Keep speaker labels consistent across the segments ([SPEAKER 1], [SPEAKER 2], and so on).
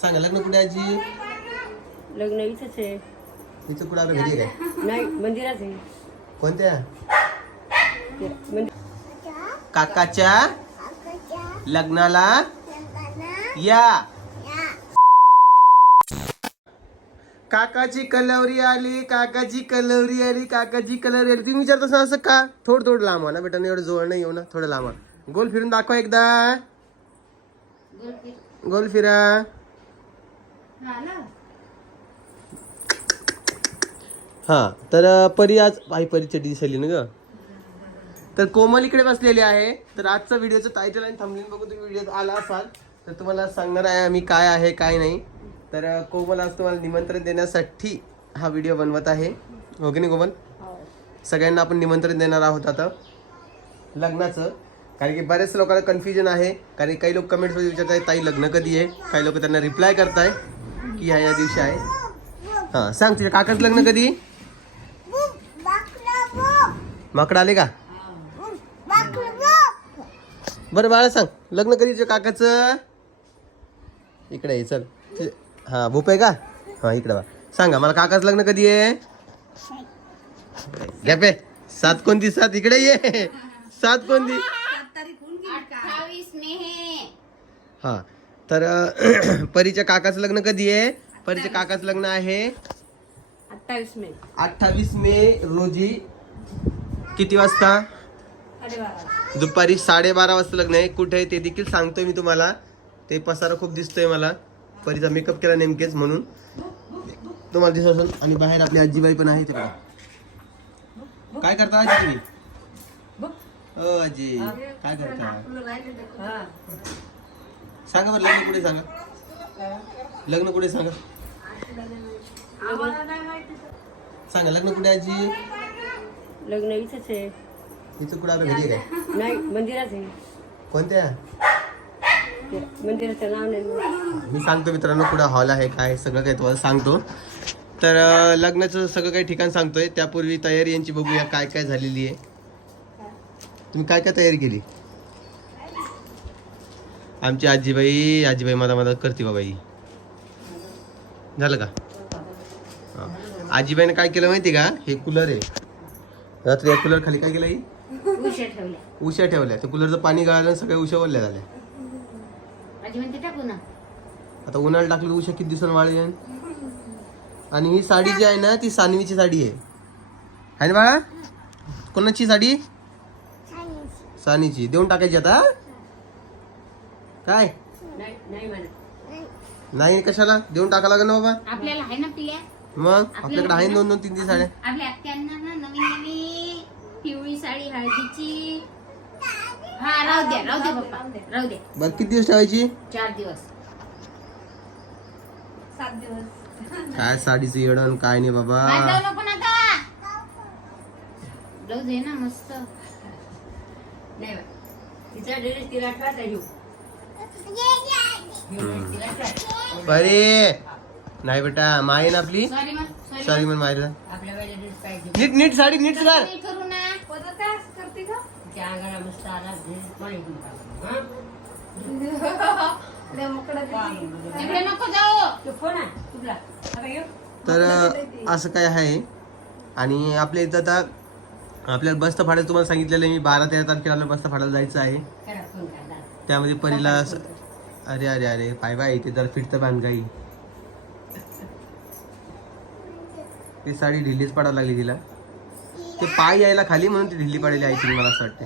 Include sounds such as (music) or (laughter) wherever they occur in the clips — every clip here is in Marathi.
[SPEAKER 1] सांगा लग्न कुठे आजी?
[SPEAKER 2] लग्न इथंच आहे.
[SPEAKER 1] इथं कुठं आपल्या घरी आहे? काय
[SPEAKER 2] नाही मंदिरात आहे.
[SPEAKER 1] कोणत्या?
[SPEAKER 2] ते मंदिर
[SPEAKER 1] काकाच्या लग्नाला या. काकाची कलवरी आली काकाची कलवरी आली काकाची कलवरी आली. तुम्ही विचारत असं का? थोडं थोडं लांब ना बेटा एवढं जवळ नाही येऊ ना थोडं लांब. गोल फिरून दाखवा एकदा. गोल फिरा. हा तर परी आज आई परी चड्डी दिसली ना ग. तर कोमल इकडे बसलेली आहे. तर आजचा व्हिडिओचं टायटल आणि थंबनेल बघून तुम्ही व्हिडिओत आला असाल तर तुम्हाला सांगणार आहे आम्ही काय आहे काय नाही. तर कोमल आज तुम्हाला निमंत्रण देण्यासाठी हा व्हिडिओ बनवत आहे. हो की नाही कोमल? सगळ्यांना आपण निमंत्रण देणार आहोत आता. लग्नाचं. कारण की बऱ्याच लोकांना कन्फ्युजन आहे. कारण काही लोक कमेंट्समध्ये विचारत आहेत ताई लग्न कधी आहे? काही लोक त्यांना रिप्लाय करताय की ह्या या दिवशी आहे. हां सांग तुझ्या काकाचं लग्न कधी? माकडं आले का? बरं बाळा सांग लग्न कधी तुझ्या काकाचं? इकडे ये चल. हा भूप आहे का? हा इकडे बा सांगा मला काकाचं लग्न कधी आहे? घ्या पे सात कोणती? सात इकडे ये. सात कोणती?
[SPEAKER 3] हा.
[SPEAKER 1] तर (clears throat) परीच्या काकाचं लग्न कधी आहे? परीच्या काकाचं लग्न आहे?
[SPEAKER 2] अठ्ठावीस मे.
[SPEAKER 1] अठ्ठावीस मे रोजी किती वाजता? दुपारी साडेबारा वाजता लग्न आहे. कुठे आहे ते देखील सांगतोय मी तुम्हाला. ते पसारा खूप दिसतोय मला. परीचा मेकअप केला नेमकेच म्हणून. तुम्हाला दिसत असेल आणि बाहेर आपली आजीबाई पण आहे तिकडे काय करता आजी तुम्ही? ओ आजी. काय करता?
[SPEAKER 2] हा.
[SPEAKER 1] सांगा बरं लग्न कुठे सांगा? लग्न कुठे सांगा? सांगा लग्न कुठे आहे आजी?
[SPEAKER 2] लग्न इथंच आहे.
[SPEAKER 1] इथं कुठं आपल्या घरी आहे? काय
[SPEAKER 2] नाही मंदिरात आहे.
[SPEAKER 1] कोणत्या?
[SPEAKER 2] ते मंदिराचं नाव नाही माहीत.
[SPEAKER 1] मी सांगतो मित्रांनो कुठं हॉल आहे काय सगळं काही तुम्हाला सांगतो. तर अं, लग्नाचं सगळं काही ठिकाण सांगतोय. त्यापूर्वी तयारी यांची बघूया काय काय झालेली आहे. तुम्ही काय काय तयारी केली? आमची आजीबाई आजीबाई मला मदत करते बाबाई. झालं का? हा. आजीबाईने काय केलं माहिती का? हे कूलर आहे. रात्री या कूलर खाली काय केलं ही
[SPEAKER 3] उशा ठेवल्या.
[SPEAKER 1] तर कूलरचं पाणी गळालं सगळ्या उशा ओरल्या झाल्या.
[SPEAKER 3] आजी म्हणते टाकू ना.
[SPEAKER 1] आता उन्हाळा टाकलं उशा किती दिवसांनी वाळेल आणि ही साडी जी आहे ना ती सानवीची साडी आहे. आहे ना बाळा? कोणाची साडी? सानीची देऊन टाकायची आता काय?
[SPEAKER 2] नाही नाही म्हणत.
[SPEAKER 1] नाही कशाला? देऊन टाका लागेल ना बाबा.
[SPEAKER 3] आपल्याला आहे ना पिल्या
[SPEAKER 1] मग? आपल्याकडे आहे दोन दोन तीन तीन साड्या.
[SPEAKER 3] आपल्या आत्यांना ना नवीन नवीन पिवळी साडी हळदीची. हा राहू द्या राहू द्या पप्पा राहू द्या.
[SPEAKER 1] बरं किती दिवस ठेवायची?
[SPEAKER 3] चार दिवस.
[SPEAKER 1] काय साडीचं येडण काय नाही बाबा.
[SPEAKER 3] बाहेर जाऊ नको ना आता. ब्लाऊज आहे ना मस्त.
[SPEAKER 2] नाही बा. तिचा ड्रेस तिला ट्रास आहे
[SPEAKER 1] बरे नाही बेटा माय ना आपली.
[SPEAKER 3] सॉरी
[SPEAKER 1] मायला
[SPEAKER 2] ड्रेस पाहिजे.
[SPEAKER 1] नीट नीट साडी नीट घाल
[SPEAKER 2] हा? (laughs)
[SPEAKER 1] तर असं काय आहे? आणि आपल्या इथं आता आपल्याला बस्त फाडायला तुम्हाला सांगितलेलं मी बारा तेरा तारखेला आपल्याला बस्त फाडायला जायचं आहे. त्यामध्ये परीला अरे अरे अरे पाय बाय ते जर फिरतं बांध काही ती साडी ढिल्लीच पडायला लागली तिला. ते पाय यायला खाली म्हणून ती ढिल्ली पडायली आहे ती मला असं वाटतं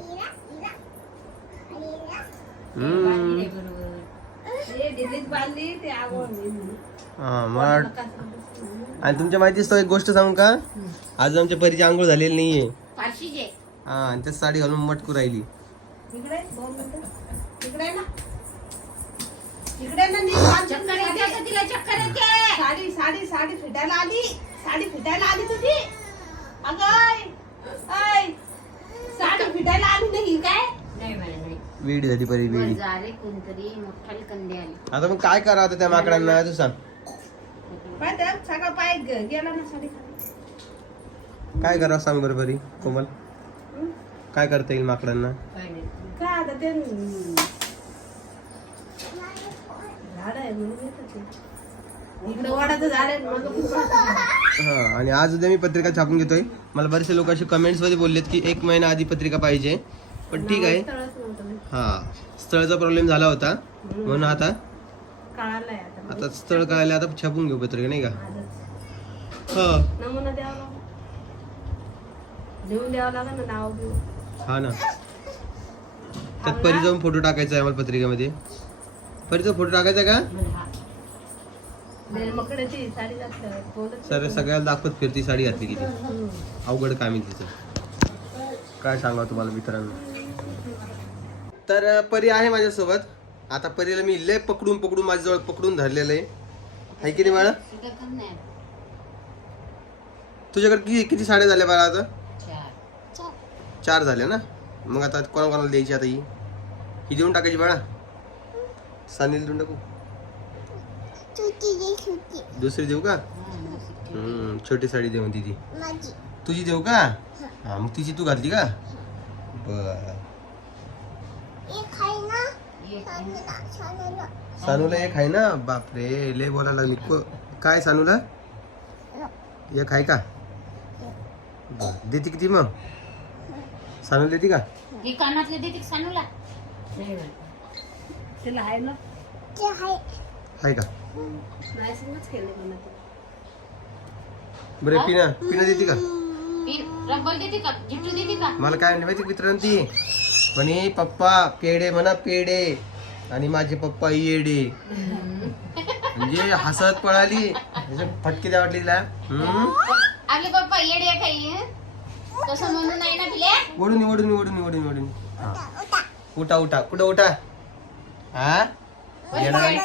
[SPEAKER 1] हम्म. हा मला वाट- आणि तुमच्या माहितीच तो एक गोष्ट सांगू का? आज आमच्या परीची आंघोळ झालेली नाहीये. हा आणि त्याच साडी घालून मटकू राहिली.
[SPEAKER 3] चक्कर येते का तिला चक्कर येते.
[SPEAKER 4] साडी साडी साडी फिटायला आली. साडी फिटायला आली तुझी. ऐ साडी फिटायला आली नाही काय?
[SPEAKER 2] नाही मला नाही.
[SPEAKER 1] वेडी झाली परी
[SPEAKER 3] वर
[SPEAKER 1] वेडी.
[SPEAKER 3] जा रे कोणतरी मोठाली कंदे आली.
[SPEAKER 1] आता मग काय करा आता त्या माकडांना तू सांग.
[SPEAKER 4] पाय त्या सगळं पाय ग- गेला ना साडी. खाली.
[SPEAKER 1] काय करावं सांग बरं बरी कोमल. काय करता येईल माकडांना?
[SPEAKER 2] काय नाही.
[SPEAKER 4] काय आता ते झाड आहे म्हणून येतात ते. इकडं वाडाचं झाड आहे मग
[SPEAKER 1] हा आणि आज उद्या मी पत्रिका छापून घेतोय. मला बरेचसे लोक असे कमेंट्समध्ये बोललेत की एक महिना आधी पत्रिका पाहिजे. पण ठीक आहे. हा स्थळाचा प्रॉब्लेम झाला होता. म्हणून आता
[SPEAKER 4] कळालंय आता.
[SPEAKER 1] आता स्थळ कळायला आता छापून घेऊ पत्रिका नाही का?
[SPEAKER 4] आजच.
[SPEAKER 1] हा.
[SPEAKER 4] नमुना द्यावा लागेल. लिहून द्यावं लागेल ना नाव
[SPEAKER 1] हा ना. त्यात परी जाऊन फोटो टाकायचा आहे आम्हाला पत्रिकेमध्ये. परीचा फोटो टाकायचा का? सर सगळ्याला दाखवत फिरती साडी घातली किती. अवघड काम तिचं. काय सांगा तुम्हाला मित्रांनो? तर परी आहे माझ्यासोबत. आता परीला मी लय पकडून पकडून माझ्याजवळ पकडून धरलेलं आहे. हाय की नाही बाळा? तुझ्याकडे किती किती साड्या झाल्या बाळा आता?
[SPEAKER 2] चार.
[SPEAKER 1] चार झाल्या ना? मग आता कोणा कोणाला द्यायची आता ही? ही देऊन टाकायची बाळा. सानीला देऊन टाकू दुसरी देऊ का? हम्म, छोटी साडी देऊ ती तुझी देऊ का? हा। मग तिची तू घातली का? बर. सानूला एक आहे ना? बापरे लय बोलायला लागली को- काय सानूला? एक आहे का? बर देते किती मग? सानू देते का?
[SPEAKER 3] हे कानातले देते का सानूला?
[SPEAKER 2] नाही माहिती.
[SPEAKER 4] तिला आहे ना?
[SPEAKER 1] आहे. का?
[SPEAKER 4] नाही समज केलं.
[SPEAKER 1] बरं पिना पिना देते का?
[SPEAKER 3] पिन रब्बल देते का? जिट्टू देते का?
[SPEAKER 1] मला काय म्हणते माहिती मित्रांनो ती. म्हणे पप्पा पेडे म्हणा पेडे आणि माझे पप्पा येडे. म्हणजे हसत पळाली. म्हणजे फटके द्या वाटली तिला. हम्म?
[SPEAKER 3] आपले पप्पा येडे काही तसं म्हणून नाही ना तिले
[SPEAKER 1] ओढून ये, ओढून ये, ओढून ये, ओढून ये, ओढून ये. हा. उठा उठा. कुठं उठा? हा? येणार नाही?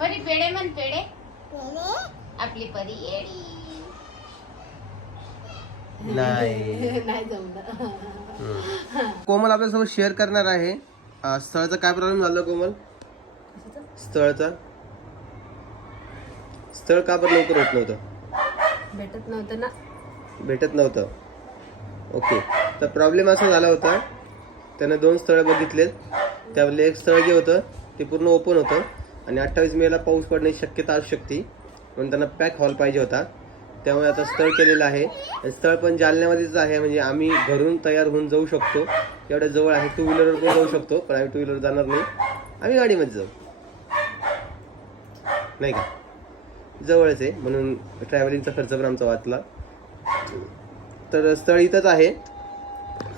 [SPEAKER 3] परी पेडे म्हण पेडे आपली परी येडी.
[SPEAKER 1] नाही. (laughs)
[SPEAKER 4] नाही जमलं.
[SPEAKER 1] हम्म. कोमल आपल्यासोबत शेअर करणार आहे. अं, स्थळाचा काय प्रॉब्लेम झाला कोमल? स्थळाचा? स्थळ का बरं लवकर होत नव्हतं?
[SPEAKER 4] भेटत नव्हतं ना.
[SPEAKER 1] भेटत नव्हतं. ओके. तर प्रॉब्लेम असा झाला होता. त्यानं दोन स्थळं बघितलेत. त्यातलं एक स्थळ जे होतं ते पूर्ण ओपन होतं. आणि अठ्ठावीस मेला पाऊस पडण्याची शक्यता असू शकते. म्हणून त्यांना पॅक हॉल पाहिजे होता. त्यामुळे आता स्थळ केलेलं आहे. आणि स्थळ पण जालन्यामध्येच आहे. म्हणजे आम्ही घरून तयार होऊन जाऊ शकतो. एवढ्या जवळ आहे. टू व्हीलरवर पण जाऊ शकतो. पण आम्ही टू व्हीलर जाणार नाही. आम्ही गाडीमध्ये जाऊ. नाही का? जवळच आहे. म्हणून ट्रॅव्हलिंगचा खर्च पण आमचा वाचला. तर स्थळ इथंच आहे.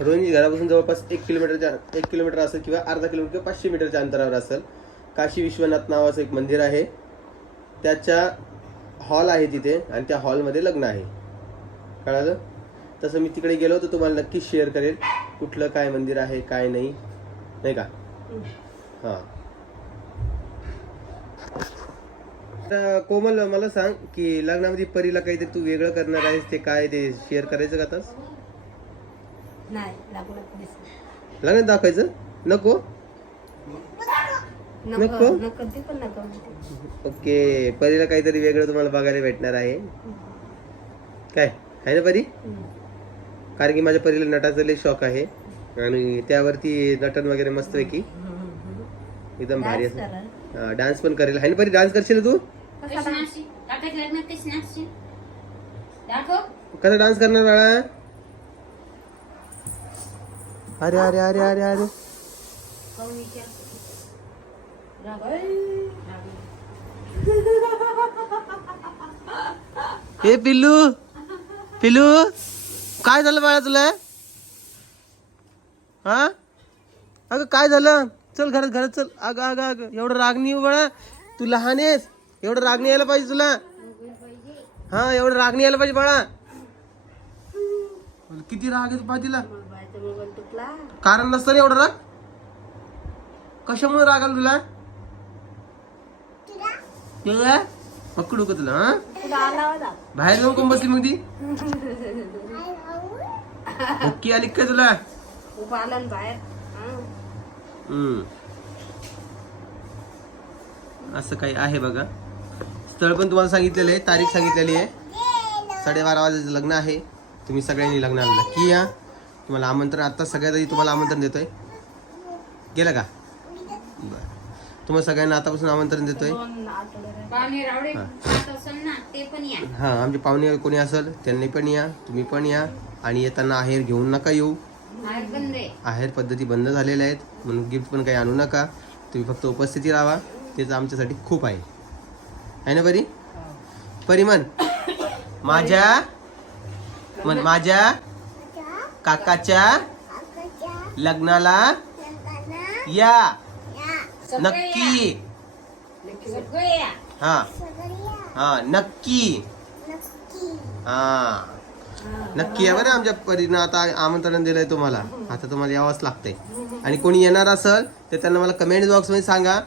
[SPEAKER 1] रोहिणी घरापासून जवळपास एक किलोमीटरच्या एक किलोमीटर असेल किंवा अर्धा किलोमीटर किंवा पाचशे मीटरच्या अंतरावर असेल. काशी विश्वनाथ नावाचं एक मंदिर आहे. त्याच्या हॉल आहे तिथे आणि त्या हॉलमध्ये लग्न आहे. कळालं? तसं मी तिकडे गेलो तर तुम्हाला नक्कीच शेअर करेल कुठलं काय मंदिर आहे काय नाही. नाही का? हां. तर कोमल मला सांग की लग्नामध्ये परीला काहीतरी तू वेगळं करणार आहेस ते काय ते शेअर करायचं का तस
[SPEAKER 4] नाही दिसलं.
[SPEAKER 1] लग्नात दाखवायचं? नको?
[SPEAKER 4] नको
[SPEAKER 1] नको?
[SPEAKER 4] नको ती पण नको म्हणते.
[SPEAKER 1] ओके परीला काहीतरी वेगळं तुम्हाला बघायला भेटणार आहे. काय? आहे ना परी?
[SPEAKER 4] हम्म.
[SPEAKER 1] कारण की माझ्या परीला नटाचा लय शौक आहे. आणि त्यावरती नटन वगैरे मस्त आहे की. एकदम भारी
[SPEAKER 4] Dance
[SPEAKER 1] असं.
[SPEAKER 4] करा.
[SPEAKER 1] डान्स पण करेल. आहे ना परी डान्स करशील तू?
[SPEAKER 3] कशी नाचते काकाच्या लग्नात कशी नाचते दाखव.
[SPEAKER 1] कसा डान्स करणार बाळा? अरे अरे अरे अरे अरे. (laughs) हे पिल्लू पिल्लू काय झालं बाळा तुला? हा? अगं काय झालं? चल घरात घरात चल. अगं अगं अगं एवढं राग नाही बाळा तू लहान आहेस. एवढं राग नाही यायला पाहिजे तुला. हा एवढं राग नाही यायला पाहिजे बाळा. किती राग आहे पाहिजे तिला. कारण नसतं एवढं राग? कशामुळे राग आला तुला? तुला? पकडू का तुला हा? बाहेर जाऊन कोण बसली मग ती? (laughs) ओके आली काय तुला?
[SPEAKER 4] उभा आला ना बाहेर. हा.
[SPEAKER 1] हम्म. असं काही आहे बघा. स्थळ पण तुम्हाला सांगितलेलं आहे तारीख सांगितलेली आहे. साडेबारा वाजेचं लग्न आहे. तुम्ही सगळ्यांनी लग्नाला नक्की या. तुम्हाला आमंत्रण आता सगळ्यात आधी तुम्हाला आमंत्रण देतोय. गेलं का? बरं. तुम्हाला सगळ्यांना आतापासून आमंत्रण देतोय. हा. हां आमचे पाहुणे कोणी असेल त्यांनी पण या तुम्ही पण या. आणि येताना आहेर घेऊन नका येऊ. आहेर पद्धती बंद झालेल्या आहेत. म्हणून गिफ्ट पण काही आणू नका. तुम्ही फक्त उपस्थिती राहा. तेच आमच्यासाठी खूप आहे. आहे ना परी? परी म्हण. माझ्या? म्हण माझ्या? काकाच्या लग्नाला? या. नक्की. हा. हा नक्की. हा. नक्की या बरं आमच्या परीनं आता आमंत्रण दिलंय तुम्हाला. आता तुम्हाला यावंच लागतंय. आणि कोणी येणार असेल तर त्यांना मला कमेंट बॉक्समध्ये सांगा.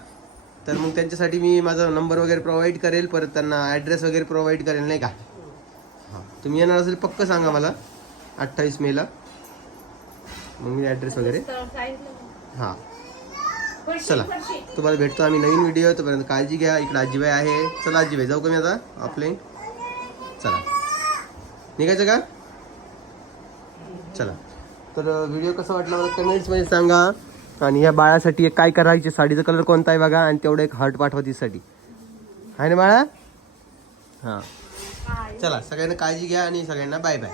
[SPEAKER 1] तर मग त्यांच्यासाठी मी माझा नंबर वगैरे प्रोव्हाइड करेल. परत त्यांना ॲड्रेस वगैरे प्रोव्हाइड करेल नाही का? हां. तुम्ही येणार असेल पक्क सांगा मला. अठ्ठावीस मेला मग मी ॲड्रेस वगैरे? हां. चला. तुम्हाला भेटतो आम्ही नवीन व्हिडिओ तोपर्यंत काळजी घ्या. इकडे आजीबाई आहे. चला आजीबाई जाऊ का मी आता? आपले चला. निघायचं का? चला. तर व्हिडिओ कसा वाटला मला कमेंट्समध्ये सांगा. आणि ह्या बाळासाठी काय करायची? साडीचा कलर कोणता आहे बघा. आणि तेवढं एक हर्ट पाठवा तिसाठी आहे ना बाळा? हां. चला सगळ्यांना काळजी घ्या आणि सगळ्यांना बाय बाय.